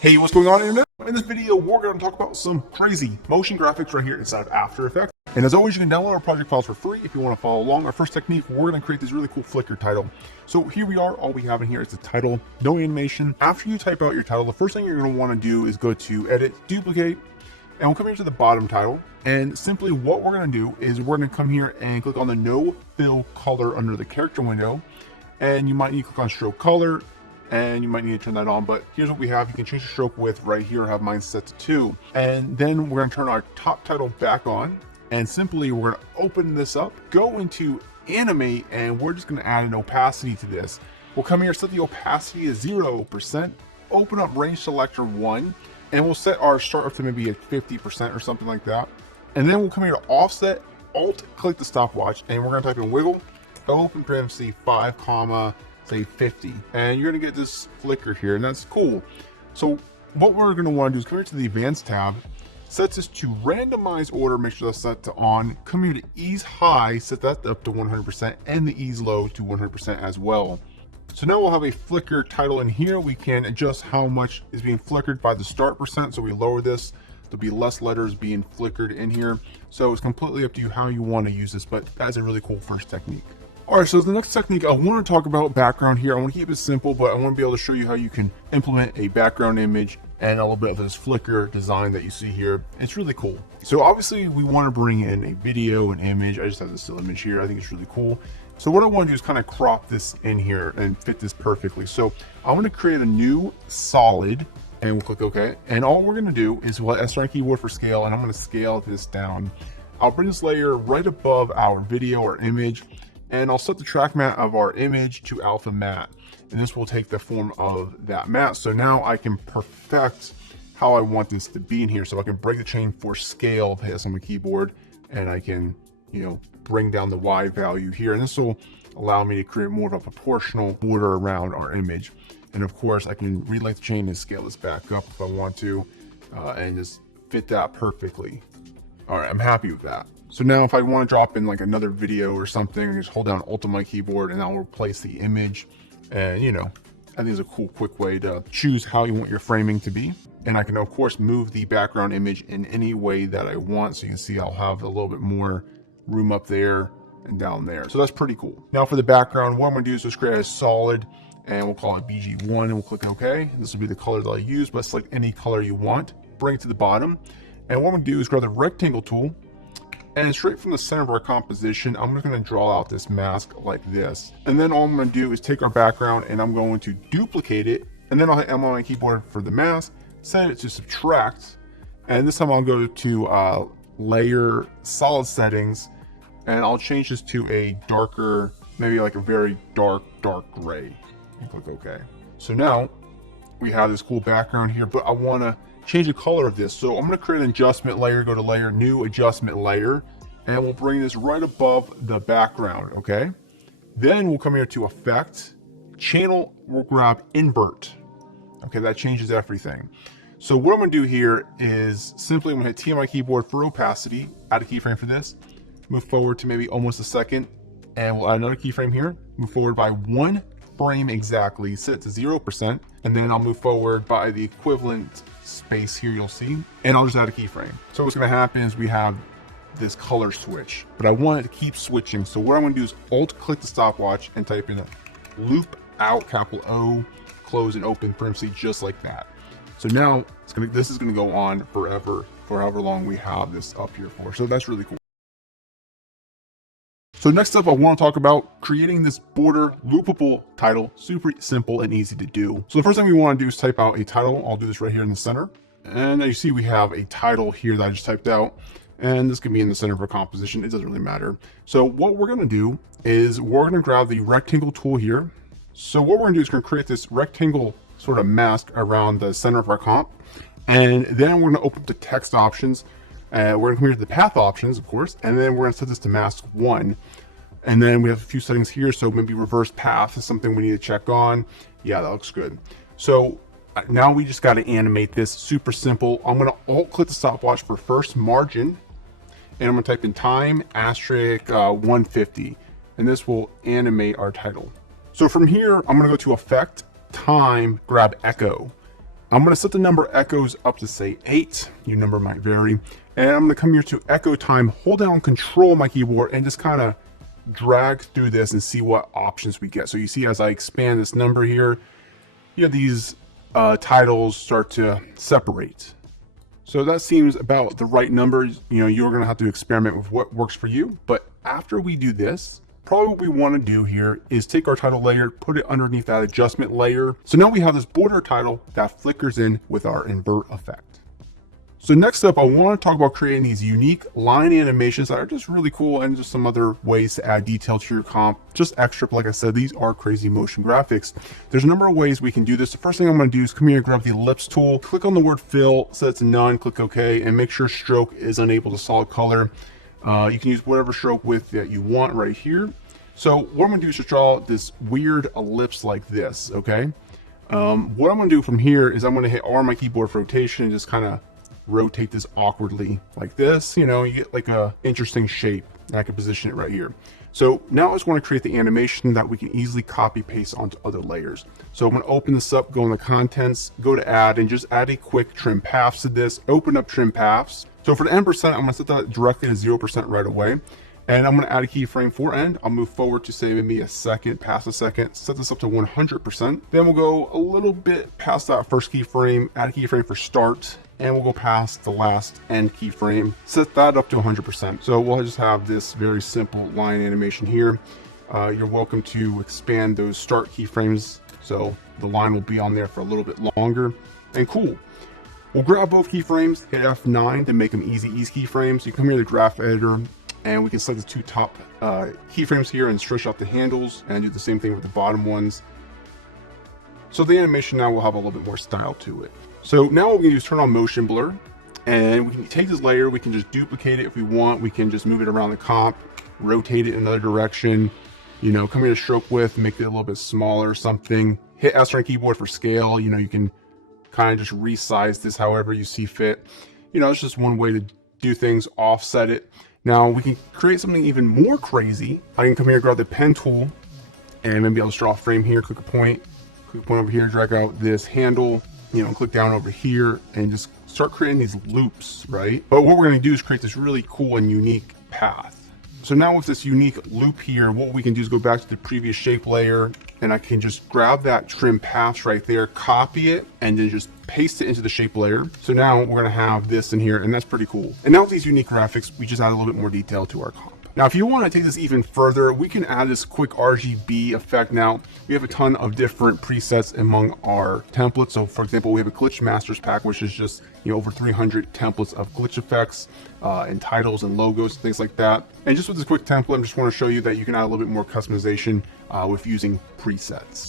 Hey, what's going on, internet? In this video, we're going to talk about some crazy motion graphics right here inside of After Effects. And as always, you can download our project files for free if you want to follow along. Our first technique, we're going to create this really cool Flickr title. So here we are. All we have in here is the title, no animation. After you type out your title, the first thing you're going to want to do is go to Edit, Duplicate, and we'll come here to the bottom title. And simply what we're going to do is we're going to come here and click on the No Fill Color under the character window. And you might need to click on Stroke Color, and you might need to turn that on, but here's what we have. You can change the stroke width right here. I have mine set to 2. And then we're going to turn our top title back on, and simply we're going to open this up, go into animate, and we're just going to add an opacity to this. We'll come here, set the opacity to 0%, open up range selector 1, and we'll set our start up to maybe at 50% or something like that. And then we'll come here to offset, alt click the stopwatch, and we're going to type in wiggle, open parenthesis 5 comma say 50, and you're gonna get this flicker here, and that's cool. So what we're gonna want to do is come here to the advanced tab, set this to randomize order, make sure that's set to on, come here to ease high, set that up to 100%, and the ease low to 100% as well. So now we'll have a flicker title in here. We can adjust how much is being flickered by the start percent, so we lower this, there'll be less letters being flickered in here. So it's completely up to you how you want to use this, but that's a really cool first technique. All right, so the next technique, I want to talk about background here. I want to keep it simple, but I want to be able to show you how you can implement a background image and a little bit of this flicker design that you see here. It's really cool. So obviously we want to bring in a video, an image. I just have this still image here. I think it's really cool. So what I want to do is kind of crop this in here and fit this perfectly. So I'm going to create a new solid, and we'll click OK. And all we're going to do is we'll S our keyboard for scale, and I'm going to scale this down. I'll bring this layer right above our video or image, and I'll set the track matte of our image to alpha matte, and this will take the form of that matte. So now I can perfect how I want this to be in here. So I can break the chain for scale, hit this on my keyboard, and I can, bring down the Y value here. And this will allow me to create more of a proportional border around our image. And of course I can relay the chain and scale this back up if I want to, and just fit that perfectly. All right, I'm happy with that. So now if I want to drop in like another video or something, I just hold down Alt on my keyboard and I'll replace the image. And I think it's a cool, quick way to choose how you want your framing to be. And I can of course move the background image in any way that I want. So you can see I'll have a little bit more room up there and down there. So that's pretty cool. Now for the background, what I'm going to do is just create a solid, and we'll call it BG1, and we'll click OK. This will be the color that I use, but select any color you want, bring it to the bottom. And what I'm going to do is grab the rectangle tool, and straight from the center of our composition, I'm just going to draw out this mask like this. And then all I'm going to do is take our background and I'm going to duplicate it. And then I'll hit M on my keyboard for the mask, set it to subtract. And this time I'll go to layer solid settings, and I'll change this to a darker, maybe like a very dark gray. And click OK. So now we have this cool background here, but I want to change the color of this. So I'm going to create an adjustment layer, go to layer, new adjustment layer, and we'll bring this right above the background. Okay. Then we'll come here to effect, channel, we'll grab invert. Okay. That changes everything. So what I'm going to do here is simply I'm going to hit T on my keyboard for opacity, add a keyframe for this, move forward to maybe almost a second, and we'll add another keyframe here, move forward by 1 frame exactly, set it to 0%, and then I'll move forward by the equivalent space here you'll see, and I'll just add a keyframe. So what's going to happen is we have this color switch, but I want it to keep switching. So what I'm going to do is alt click the stopwatch and type in a loop out, capital O, close and open parentheses, just like that. So now this is going to go on forever, for however long we have this up here for. So that's really cool. So next up, I want to talk about creating this border loopable title. Super simple and easy to do. So the first thing we want to do is type out a title. I'll do this right here in the center. And you see we have a title here that I just typed out. And this can be in the center of our composition. It doesn't really matter. So what we're going to do is we're going to grab the rectangle tool here. So what we're going to do is we're going to create this rectangle sort of mask around the center of our comp. And then we're going to open up the text options. We're going to come here to the path options, of course, and then we're going to set this to mask 1. And then we have a few settings here. So maybe reverse path is something we need to check on. Yeah, that looks good. So now we just got to animate this. Super simple. I'm going to alt click the stopwatch for first margin, and I'm going to type in time asterisk 150, and this will animate our title. So from here, I'm going to go to effect, time, grab echo. I'm going to set the number echoes up to say 8. Your number might vary. And I'm going to come here to echo time, hold down control on my keyboard and just kind of drag through this and see what options we get. So you see as I expand this number here, you have these titles start to separate. So that seems about the right number. You know, you're going to have to experiment with what works for you. But after we do this, probably what we want to do here is take our title layer, put it underneath that adjustment layer. So now we have this border title that flickers in with our invert effect. So next up, I want to talk about creating these unique line animations that are just really cool and just some other ways to add detail to your comp. Just extra, like I said, these are crazy motion graphics. There's a number of ways we can do this. The first thing I'm going to do is come here and grab the ellipse tool, click on the word fill, set it to none, click OK, and make sure stroke is enabled to solid color. You can use whatever stroke width that you want right here. So what I'm going to do is just draw this weird ellipse like this, okay? What I'm going to do from here is I'm going to hit R on my keyboard for rotation and just kind of rotate this awkwardly like this. You know, you get like a interesting shape, and I can position it right here. So now I just want to create the animation that we can easily copy paste onto other layers. So I'm going to open this up, go in the contents, go to add, and just add a quick trim paths to this. Open up trim paths. So for the end percent, I'm going to set that directly to 0% right away. And I'm going to add a keyframe for end. I'll move forward to say maybe a second, past a second, set this up to 100%. Then we'll go a little bit past that first keyframe, add a keyframe for start, and we'll go past the last end keyframe, set that up to 100%. So we'll just have this very simple line animation here. You're welcome to expand those start keyframes so the line will be on there for a little bit longer. And cool. We'll grab both keyframes, hit F9 to make them easy ease keyframes. You come here to the graph editor, and we can select the two top keyframes here and stretch out the handles and do the same thing with the bottom ones. So the animation now will have a little bit more style to it. So now what we can do is turn on motion blur, and we can take this layer, we can just duplicate it if we want. We can just move it around the comp, rotate it in another direction, you know, come here to stroke width, make it a little bit smaller or something. Hit S on your keyboard for scale. You know, you can kind of just resize this however you see fit. You know, it's just one way to do things, offset it. Now we can create something even more crazy. I can come here, grab the pen tool, and maybe I'll just draw a frame here, click a point over here, drag out this handle, you know, click down over here and just start creating these loops, right? But what we're going to do is create this really cool and unique path. So now with this unique loop here, what we can do is go back to the previous shape layer, and I can just grab that trim paths right there, copy it, and then just paste it into the shape layer. So now we're going to have this in here, and that's pretty cool. And now with these unique graphics, we just add a little bit more detail to our comp. Now, if you want to take this even further, we can add this quick RGB effect. Now, we have a ton of different presets among our templates. So for example, we have a glitch masters pack, which is just, you know, over 300 templates of glitch effects and titles and logos, things like that. And just with this quick template, I just want to show you that you can add a little bit more customization with using presets.